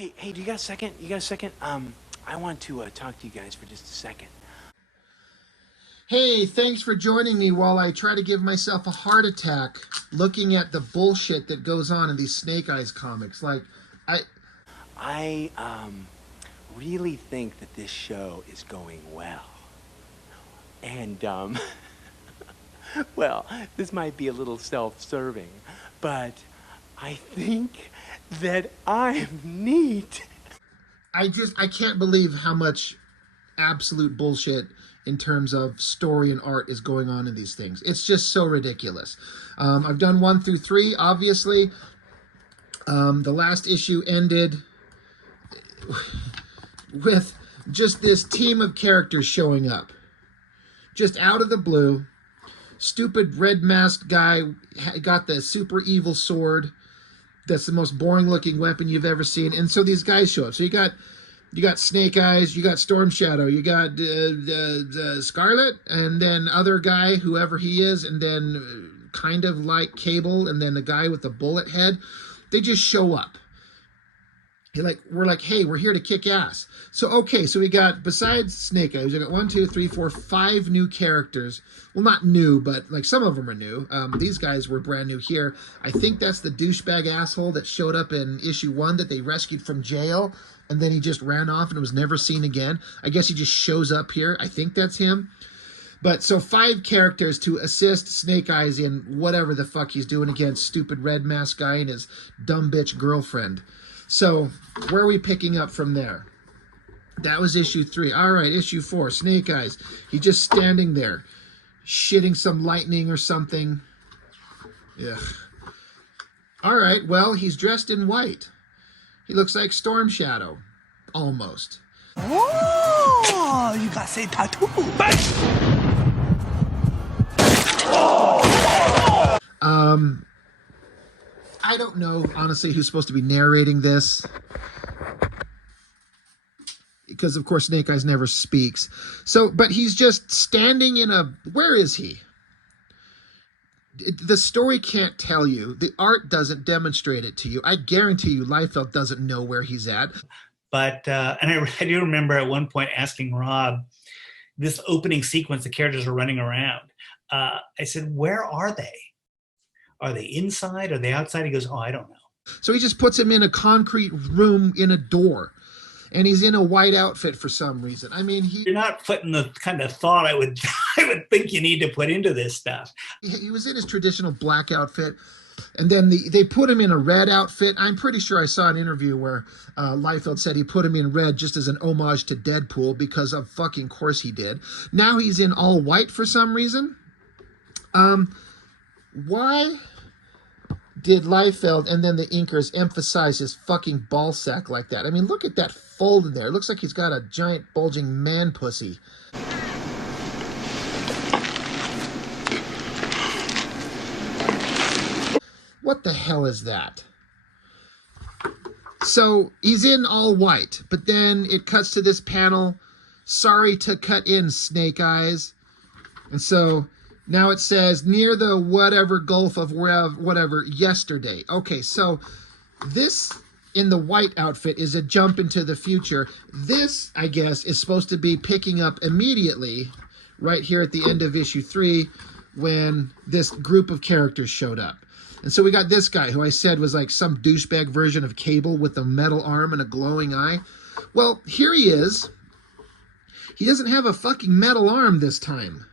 Hey, do you got a second? You got a second? I want to talk to you guys for just a second. Hey, thanks for joining me while I try to give myself a heart attack looking at the bullshit that goes on in these Snake Eyes comics. I really think that this show is going well. And, well, this might be a little self-serving, but I think that I'm neat. I can't believe how much absolute bullshit in terms of story and art is going on in these things. It's just so ridiculous. I've done 1 through 3, obviously. The last issue ended with just this team of characters showing up. Just out of the blue. Stupid red masked guy got the super evil sword. That's the most boring looking weapon you've ever seen. And so these guys show up. So you got Snake Eyes, you got Storm Shadow, you got Scarlet, and then other guy, whoever he is, and then kind of like Cable, and then the guy with the bullet head. They just show up. We're like, hey, we're here to kick ass. So, okay, so we got, besides Snake Eyes, we got 1, 2, 3, 4, 5 new characters. Well, not new, but like some of them are new. These guys were brand new here. I think that's the douchebag asshole that showed up in issue 1 that they rescued from jail, and then he just ran off and was never seen again. I guess he just shows up here. I think that's him. But so 5 characters to assist Snake Eyes in whatever the fuck he's doing against stupid red mask guy and his dumb bitch girlfriend. So, where are we picking up from there? That was issue 3. All right, issue 4, Snake Eyes. He's just standing there, shitting some lightning or something. Ugh. All right, well, he's dressed in white. He looks like Storm Shadow. Almost. Oh, you got say tattoo. I don't know, honestly, who's supposed to be narrating this. Because, of course, Snake Eyes never speaks. So, but he's just standing in a... Where is he? The story can't tell you. The art doesn't demonstrate it to you. I guarantee you Liefeld doesn't know where he's at. But, and I do remember at one point asking Rob, this opening sequence, the characters are running around. I said, where are they? Are they inside? Are they outside? He goes, oh, I don't know. So he just puts him in a concrete room in a door. And he's in a white outfit for some reason. I mean, you're not putting the kind of thought I would think you need to put into this stuff. He was in his traditional black outfit. And then they put him in a red outfit. I'm pretty sure I saw an interview where Liefeld said he put him in red just as an homage to Deadpool because of fucking course he did. Now he's in all white for some reason. Why did Liefeld and then the inkers emphasize his fucking ball sack like that? I mean, look at that fold in there. It looks like he's got a giant bulging man pussy. What the hell is that? So he's in all white, but then it cuts to this panel. Sorry to cut in, Snake Eyes. And so now it says, near the whatever Gulf of whatever, yesterday. Okay, so this in the white outfit is a jump into the future. This, I guess, is supposed to be picking up immediately right here at the end of issue 3 when this group of characters showed up. And so we got this guy who I said was like some douchebag version of Cable with a metal arm and a glowing eye. Well, here he is. He doesn't have a fucking metal arm this time.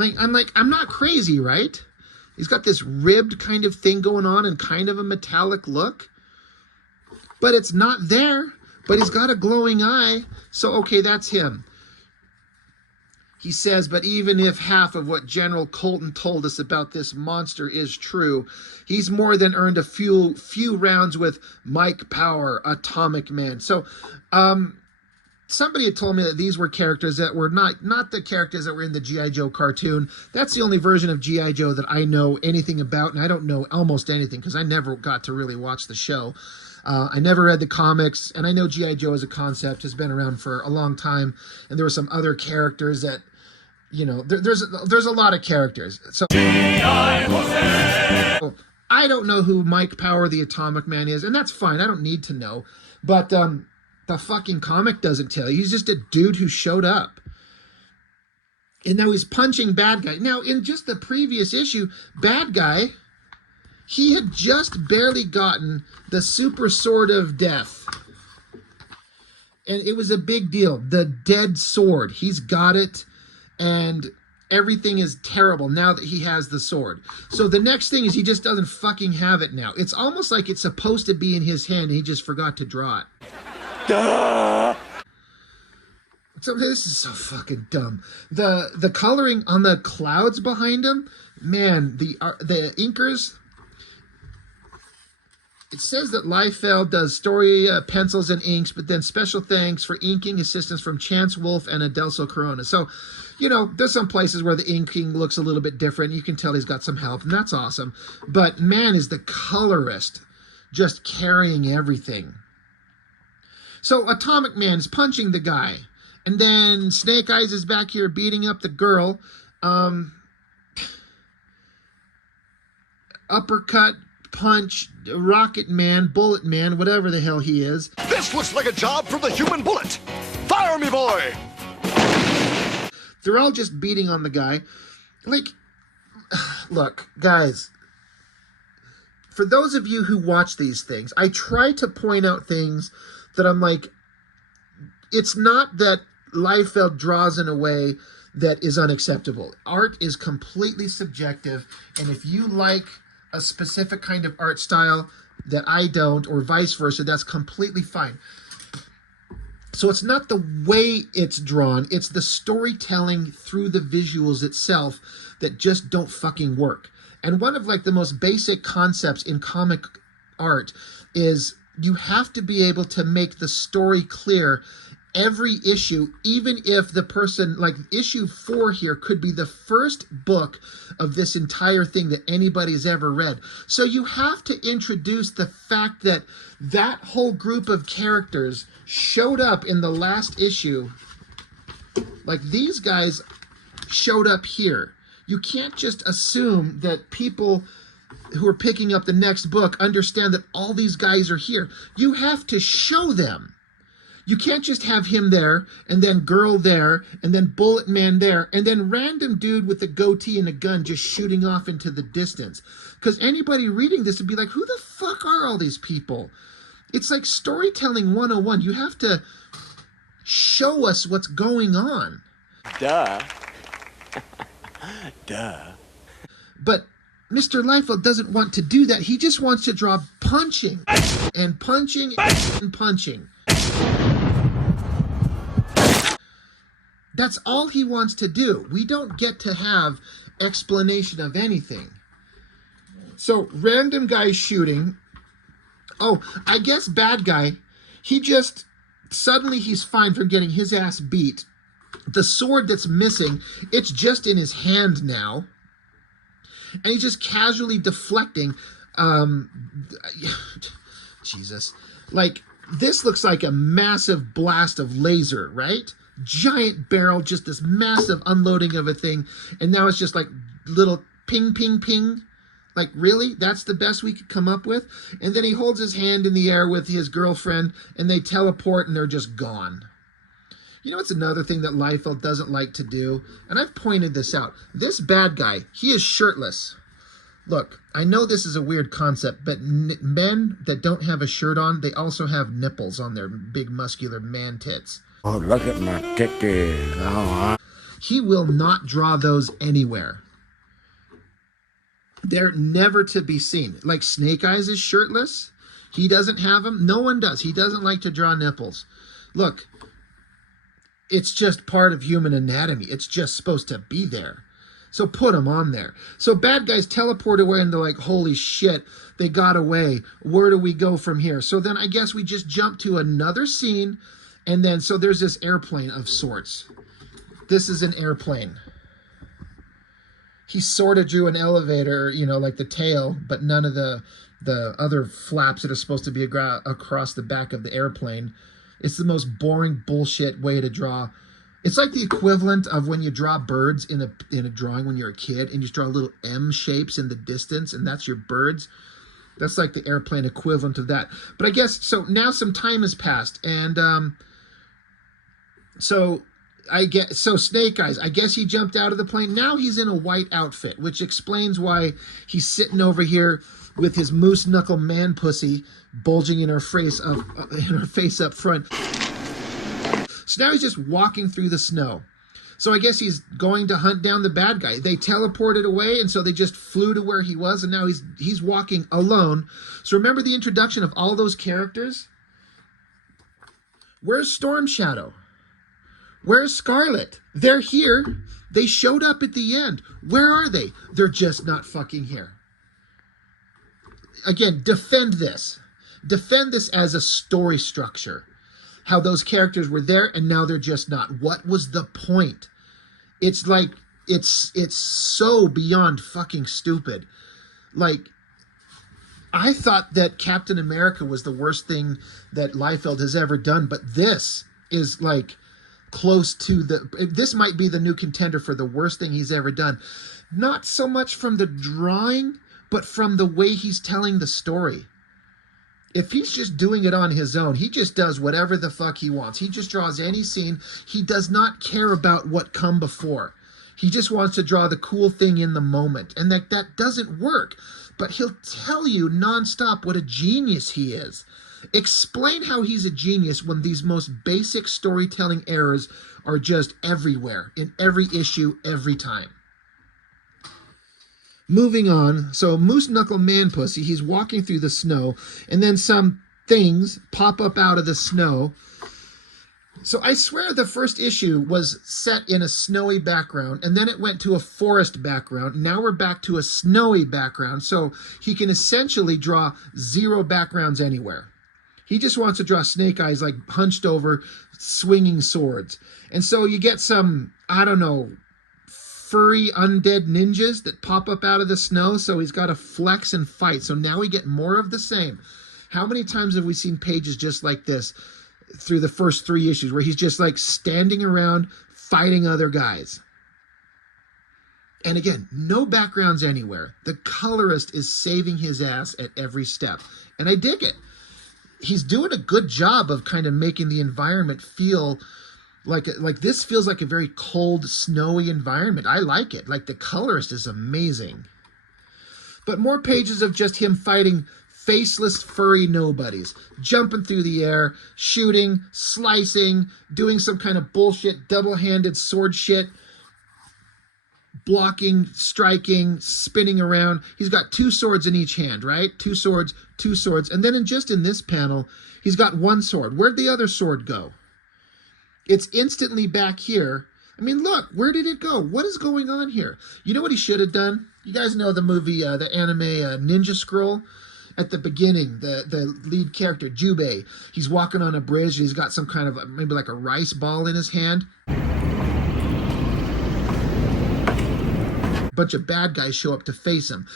I'm not crazy, right? He's got this ribbed kind of thing going on and kind of a metallic look. But it's not there. But he's got a glowing eye. So, okay, that's him. He says, but even if half of what General Colton told us about this monster is true, he's more than earned a few rounds with Mike Power, Atomic Man. So, somebody had told me that these were characters that were not the characters that were in the G.I. Joe cartoon. That's the only version of G.I. Joe that I know anything about, and I don't know almost anything because I never got to really watch the show. I never read the comics, and I know G.I. Joe as a concept has been around for a long time, and there were some other characters that, you know, there's a lot of characters. So I don't know who Mike Power the Atomic Man is, and that's fine. I don't need to know. But the fucking comic doesn't tell you. He's just a dude who showed up. And now he's punching bad guy. Now, in just the previous issue, bad guy, he had just barely gotten the super sword of death. And it was a big deal. The dead sword. He's got it. And everything is terrible now that he has the sword. So the next thing is he just doesn't fucking have it now. It's almost like it's supposed to be in his hand and he just forgot to draw it. Duh! So this is so fucking dumb. The coloring on the clouds behind him, man, the inkers. It says that Liefeld does story pencils and inks, but then special thanks for inking assistance from Chance Wolf and Adelso Corona. So, you know, there's some places where the inking looks a little bit different. You can tell he's got some help, and that's awesome. But man, is the colorist just carrying everything. So Atomic Man is punching the guy. And then Snake Eyes is back here beating up the girl. Uppercut, punch, Rocket Man, Bullet Man, whatever the hell he is. This looks like a job for the human bullet. Fire me, boy! They're all just beating on the guy. Like, look, guys, for those of you who watch these things, I try to point out things that I'm like, it's not that Liefeld draws in a way that is unacceptable. Art is completely subjective, and if you like a specific kind of art style that I don't, or vice versa, that's completely fine. So it's not the way it's drawn, it's the storytelling through the visuals itself that just don't fucking work. And one of like the most basic concepts in comic art is you have to be able to make the story clear every issue, even if the person, like issue 4 here could be the first book of this entire thing that anybody's ever read. So you have to introduce the fact that that whole group of characters showed up in the last issue. Like these guys showed up here. You can't just assume that people who are picking up the next book understand that all these guys are here. You have to show them. You can't just have him there, and then girl there, and then Bullet Man there, and then random dude with a goatee and a gun just shooting off into the distance. Because anybody reading this would be like, who the fuck are all these people? It's like storytelling 101. You have to show us what's going on. Duh. Duh. But Mr. Liefeld doesn't want to do that. He just wants to draw punching and punching and punching. That's all he wants to do. We don't get to have explanation of anything. So, random guy shooting. Oh, I guess bad guy, he just, suddenly he's fine from getting his ass beat. The sword that's missing, it's just in his hand now. And he's just casually deflecting. Jesus. Like, this looks like a massive blast of laser, right? Giant barrel, just this massive unloading of a thing. And now it's just like little ping, ping, ping. Like, really? That's the best we could come up with? And then he holds his hand in the air with his girlfriend, and they teleport, and they're just gone. You know what's another thing that Liefeld doesn't like to do? And I've pointed this out. This bad guy, he is shirtless. Look, I know this is a weird concept, but men that don't have a shirt on, they also have nipples on their big muscular man tits. Oh, look at my titties. Oh, He will not draw those anywhere. They're never to be seen. Like Snake Eyes is shirtless. He doesn't have them. No one does. He doesn't like to draw nipples. Look, it's just part of human anatomy. It's just supposed to be there. So put them on there. So bad guys teleport away and they're like, holy shit, they got away. Where do we go from here? So then I guess we just jump to another scene. And then, so there's this airplane of sorts. This is an airplane. He sort of drew an elevator, you know, like the tail, but none of the other flaps that are supposed to be across the back of the airplane. It's the most boring bullshit way to draw It's like the equivalent of when you draw birds in a drawing when you're a kid, and you just draw little M shapes in the distance, and that's your birds. That's like the airplane equivalent of that. But I guess, so now some time has passed, and so Snake Eyes, I guess he jumped out of the plane. Now he's in a white outfit, which explains why he's sitting over here with his moose knuckle man pussy bulging in her face up front. So now he's just walking through the snow. So I guess he's going to hunt down the bad guy. They teleported away, and so they just flew to where he was, and now he's walking alone. So remember the introduction of all those characters? Where's Storm Shadow? Where's Scarlet? They're here. They showed up at the end. Where are they? They're just not fucking here. Again, defend this. Defend this as a story structure. How those characters were there and now they're just not. What was the point? It's like, it's so beyond fucking stupid. Like, I thought that Captain America was the worst thing that Liefeld has ever done, but this is like close to this might be the new contender for the worst thing he's ever done. Not so much from the drawing, but from the way he's telling the story. If he's just doing it on his own, he just does whatever the fuck he wants. He just draws any scene. He does not care about what come before. He just wants to draw the cool thing in the moment. And that doesn't work. But he'll tell you nonstop what a genius he is. Explain how he's a genius when these most basic storytelling errors are just everywhere, in every issue, every time. Moving on, so Moose Knuckle Man Pussy, he's walking through the snow, and then some things pop up out of the snow. So I swear the first issue was set in a snowy background, and then it went to a forest background. Now we're back to a snowy background, so he can essentially draw zero backgrounds anywhere. He just wants to draw Snake Eyes like hunched over, swinging swords. And so you get some, I don't know, furry undead ninjas that pop up out of the snow, so he's got to flex and fight. So now we get more of the same. How many times have we seen pages just like this through the first 3 issues where he's just like standing around fighting other guys? And again, no backgrounds anywhere. The colorist is saving his ass at every step. And I dig it. He's doing a good job of kind of making the environment feel like this feels like a very cold, snowy environment. I like it. Like, the colorist is amazing. But more pages of just him fighting faceless, furry nobodies. Jumping through the air, shooting, slicing, doing some kind of bullshit, double-handed sword shit. Blocking, striking, spinning around. He's got 2 swords in each hand, right? 2 swords, 2 swords. And then in this panel, he's got 1 sword. Where'd the other sword go? It's instantly back here. I mean, look, where did it go? What is going on here? You know what he should have done? You guys know the movie, the anime Ninja Scroll? At the beginning, the lead character, Jubei, he's walking on a bridge. And he's got some kind of, maybe like a rice ball in his hand. A bunch of bad guys show up to face him.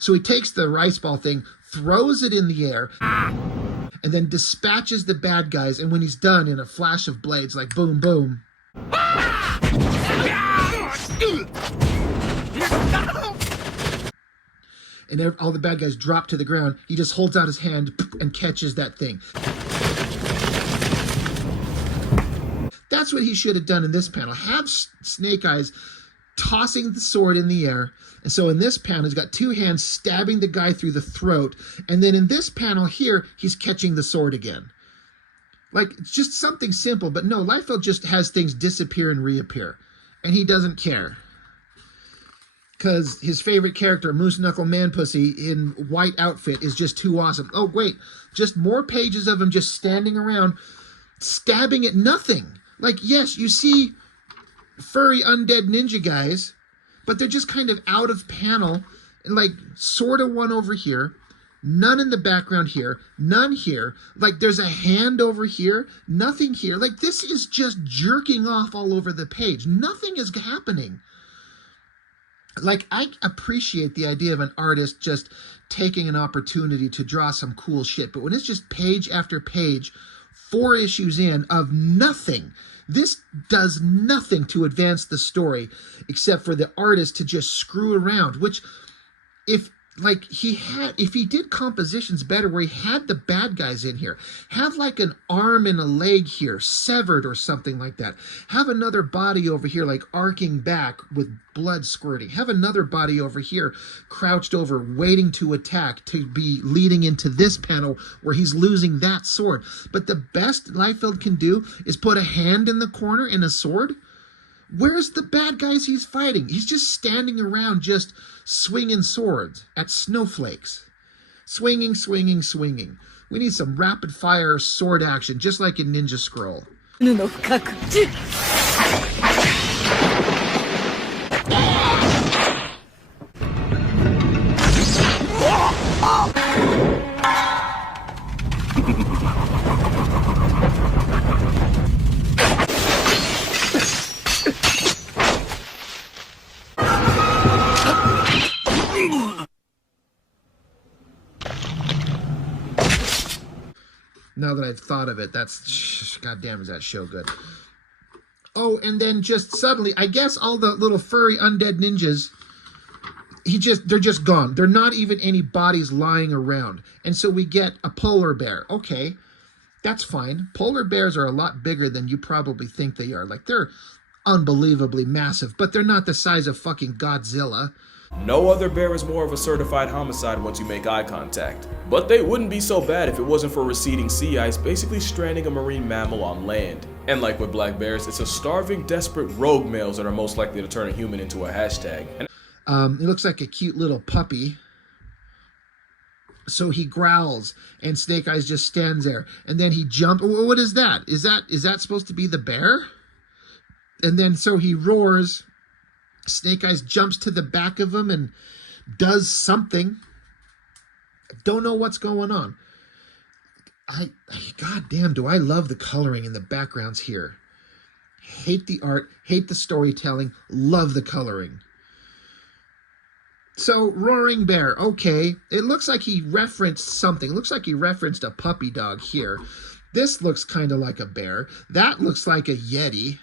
So he takes the rice ball thing, throws it in the air, and then dispatches the bad guys, and when he's done, in a flash of blades, like boom, boom. And all the bad guys drop to the ground. He just holds out his hand and catches that thing. That's what he should have done in this panel. Have Snake Eyes tossing the sword in the air. And so in this panel, he's got 2 hands stabbing the guy through the throat. And then in this panel here, he's catching the sword again. Like, it's just something simple. But no, Liefeld just has things disappear and reappear. And he doesn't care. Because his favorite character, Moose Knuckle Man Pussy, in white outfit is just too awesome. Oh, wait. Just more pages of him just standing around, stabbing at nothing. Like, yes, you see furry undead ninja guys, but they're just kind of out of panel, like sort of one over here, none in the background here, none here, like there's a hand over here, nothing here. Like, this is just jerking off all over the page. Nothing is happening. Like, I appreciate the idea of an artist just taking an opportunity to draw some cool shit, but when it's just page after page 4 issues in of nothing. This does nothing to advance the story except for the artist to just screw around, which if he did compositions better where he had the bad guys in here, have like an arm and a leg here severed or something like that, have another body over here like arcing back with blood squirting, have another body over here crouched over waiting to attack, to be leading into this panel where he's losing that sword. But the best Liefeld can do is put a hand in the corner and a sword. Where's the bad guys he's fighting? He's just standing around just swinging swords at snowflakes. Swinging, swinging, swinging. We need some rapid fire sword action, just like in Ninja Scroll. Now that I've thought of it, that's, goddamn, is that show good. Oh, and then just suddenly, I guess all the little furry undead ninjas, they're just gone. They're not even any bodies lying around. And so we get a polar bear. Okay, that's fine. Polar bears are a lot bigger than you probably think they are. Like, they're unbelievably massive, but they're not the size of fucking Godzilla. No other bear is more of a certified homicide once you make eye contact. But they wouldn't be so bad if it wasn't for receding sea ice basically stranding a marine mammal on land. And like with black bears, it's a starving, desperate rogue males that are most likely to turn a human into a hashtag. It looks like a cute little puppy. So he growls, and Snake Eyes just stands there. And then he jumps. What is that? Is that supposed to be the bear? And then so he roars. Snake Eyes jumps to the back of him and does something. Don't know what's going on. God damn, do I love the coloring in the backgrounds here. Hate the art, hate the storytelling, love the coloring. So, Roaring Bear, okay. It looks like he referenced something. It looks like he referenced a puppy dog here. This looks kind of like a bear. That looks like a Yeti.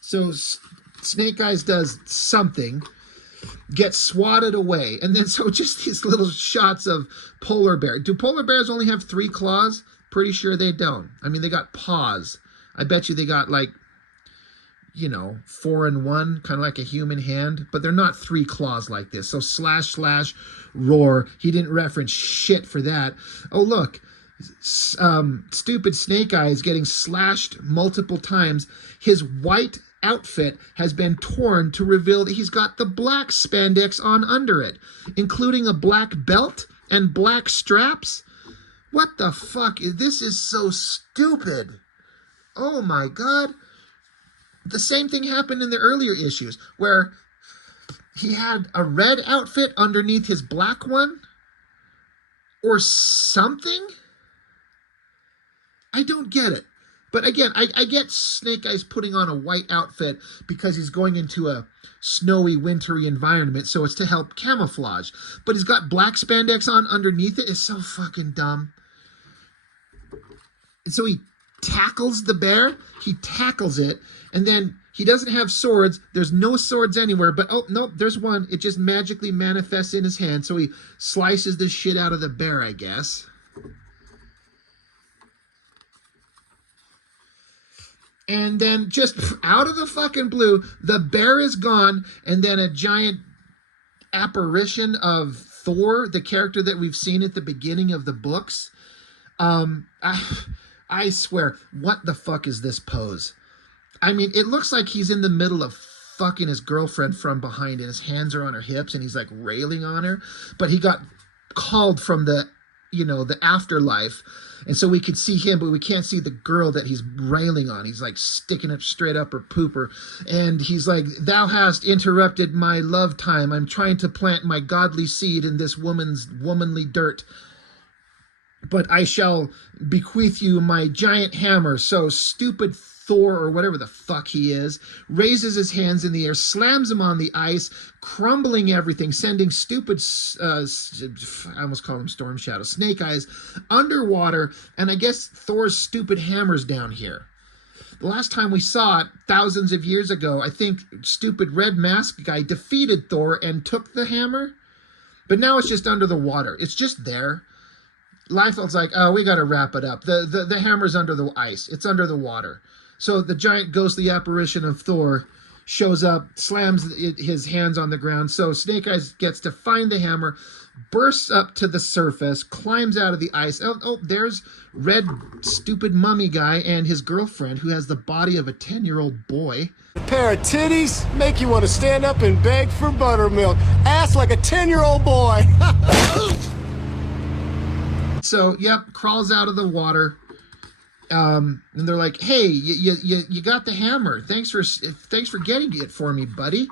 So Snake Eyes does something, gets swatted away, and then so just these little shots of polar bear. Do polar bears only have 3 claws? Pretty sure they don't. I mean, they got paws. I bet you they got like, 4 in 1, kind of like a human hand, but they're not 3 claws like this. So slash, roar. He didn't reference shit for that. Oh, look. Stupid Snake Eyes getting slashed multiple times. His white outfit has been torn to reveal that he's got the black spandex on under it, including a black belt and black straps. What the fuck? This is so stupid. Oh my god. The same thing happened in the earlier issues where he had a red outfit underneath his black one or something. I don't get it. But again, I get Snake Eyes putting on a white outfit because he's going into a snowy, wintry environment, so it's to help camouflage. But he's got black spandex on underneath it. It's so fucking dumb. And so he tackles the bear. He tackles it, and then he doesn't have swords. There's no swords anywhere, but oh, no, there's one. It just magically manifests in his hand, so he slices the shit out of the bear, I guess. And then just out of the fucking blue, the bear is gone, and then a giant apparition of Thor, the character that we've seen at the beginning of the books. I swear, what the fuck is this pose? I mean, it looks like he's in the middle of fucking his girlfriend from behind, and his hands are on her hips, and he's like railing on her. But he got called from the afterlife. And so we could see him, but we can't see the girl that he's railing on. He's like sticking it straight up her pooper. And he's like, "Thou hast interrupted my love time. I'm trying to plant my godly seed in this woman's womanly dirt. But I shall bequeath you my giant hammer." So stupid Thor, or whatever the fuck he is, raises his hands in the air, slams him on the ice, crumbling everything, sending stupid, I almost call him Storm Shadow, Snake Eyes, underwater, and I guess Thor's stupid hammer's down here. The last time we saw it, thousands of years ago, I think stupid red mask guy defeated Thor and took the hammer. But now it's just under the water. It's just there. Liefeld's like, oh, we got to wrap it up. The hammer's under the ice. It's under the water. So the giant ghostly apparition of Thor shows up, slams his hands on the ground. So Snake Eyes gets to find the hammer, bursts up to the surface, climbs out of the ice. Oh, there's red stupid mummy guy and his girlfriend, who has the body of a 10-year-old boy. A pair of titties make you want to stand up and beg for buttermilk. Ass like a 10-year-old boy. So, yep, crawls out of the water. And they're like, hey, you got the hammer. Thanks for getting it for me, buddy.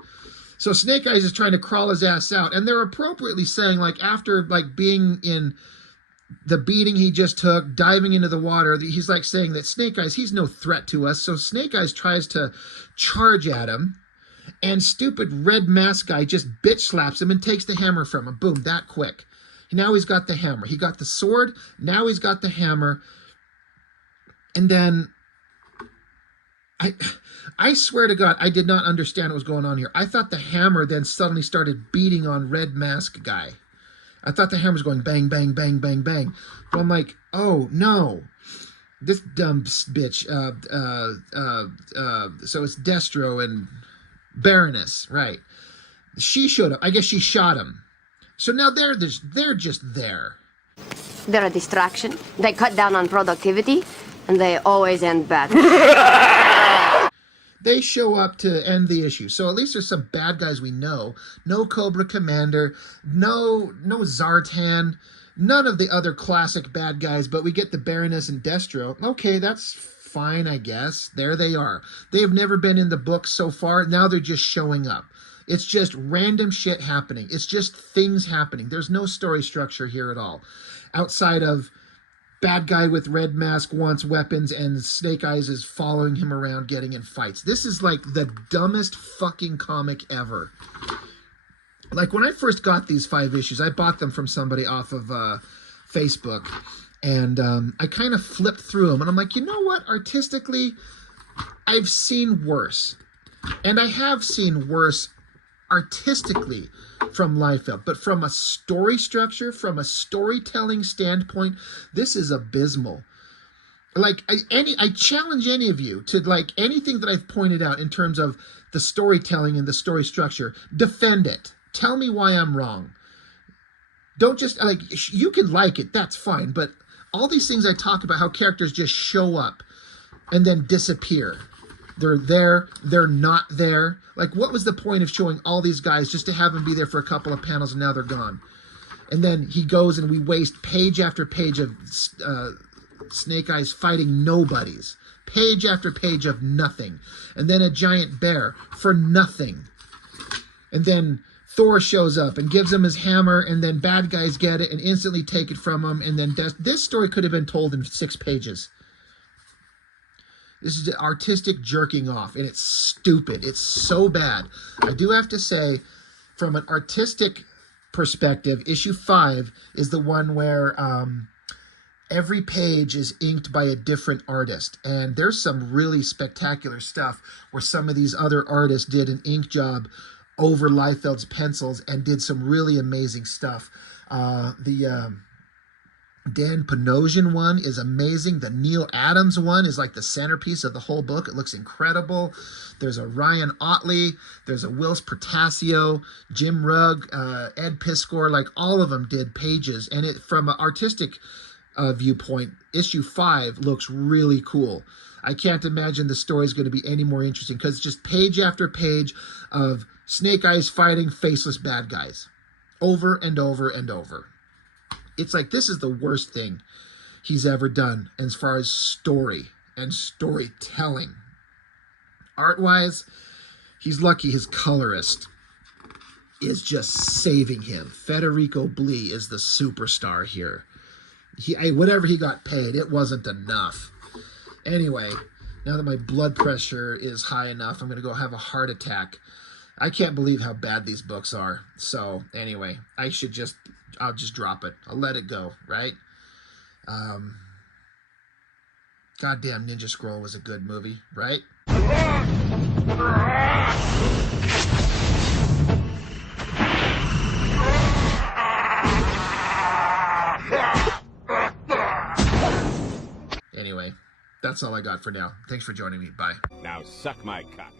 So Snake Eyes is trying to crawl his ass out, and they're appropriately saying, like, after like being in the beating he just took, diving into the water, he's like saying that Snake Eyes, he's no threat to us. So Snake Eyes tries to charge at him, and stupid red mask guy just bitch slaps him and takes the hammer from him. Boom, that quick. Now he's got the hammer. He got the sword. Now he's got the hammer. And then I swear to God, I did not understand what was going on here. I thought the hammer then suddenly started beating on red mask guy. I thought the hammer was going bang, bang, bang, bang, bang. But I'm like, oh no, this dumb bitch. So it's Destro and Baroness, right? She showed up. I guess she shot him. So now they're just there. They're a distraction. They cut down on productivity, and they always end bad. They show up to end the issue. So at least there's some bad guys we know. No Cobra Commander, no Zartan, none of the other classic bad guys, but we get the Baroness and Destro. Okay, that's fine, I guess. There they are. They have never been in the book so far. Now they're just showing up. It's just random shit happening. It's just things happening. There's no story structure here at all. Outside of bad guy with red mask wants weapons and Snake Eyes is following him around getting in fights. This is like the dumbest fucking comic ever. Like when I first got these 5 issues, I bought them from somebody off of Facebook. And I kind of flipped through them. And I'm like, you know what? Artistically, I've seen worse. And I have seen worse artistically from Liefeld, but from a story structure, from a storytelling standpoint, this is abysmal. Like I challenge any of you to, like, anything that I've pointed out in terms of the storytelling and the story structure, defend it. Tell me why I'm wrong. Don't just, like, you can like it, that's fine, but all these things I talk about, how characters just show up and then disappear. They're there, they're not there. Like, what was the point of showing all these guys just to have them be there for a couple of panels and now they're gone? And then he goes and we waste page after page of Snake Eyes fighting nobodies. Page after page of nothing. And then a giant bear for nothing. And then Thor shows up and gives him his hammer, and then bad guys get it and instantly take it from him. And then this story could have been told in 6 pages. This is artistic jerking off, and it's stupid. It's so bad. I do have to say, from an artistic perspective, issue 5 is the one where every page is inked by a different artist. And there's some really spectacular stuff where some of these other artists did an ink job over Liefeld's pencils and did some really amazing stuff. Dan Panosian one is amazing. The Neil Adams one is like the centerpiece of the whole book. It looks incredible. There's a Ryan Otley. There's a Wills Portasio, Jim Rugg, Ed Piskor. Like, all of them did pages. And it, from an artistic viewpoint, issue 5 looks really cool. I can't imagine the story is going to be any more interesting because it's just page after page of Snake Eyes fighting faceless bad guys over and over and over. It's like, this is the worst thing he's ever done as far as story and storytelling. Art-wise, he's lucky his colorist is just saving him. Federico Blee is the superstar here. Whatever he got paid, it wasn't enough. Anyway, Now that my blood pressure is high enough, I'm going to go have a heart attack. I can't believe how bad these books are. So anyway, I'll just drop it. I'll let it go, right? Goddamn Ninja Scroll was a good movie, right? Anyway, that's all I got for now. Thanks for joining me. Bye. Now suck my cock.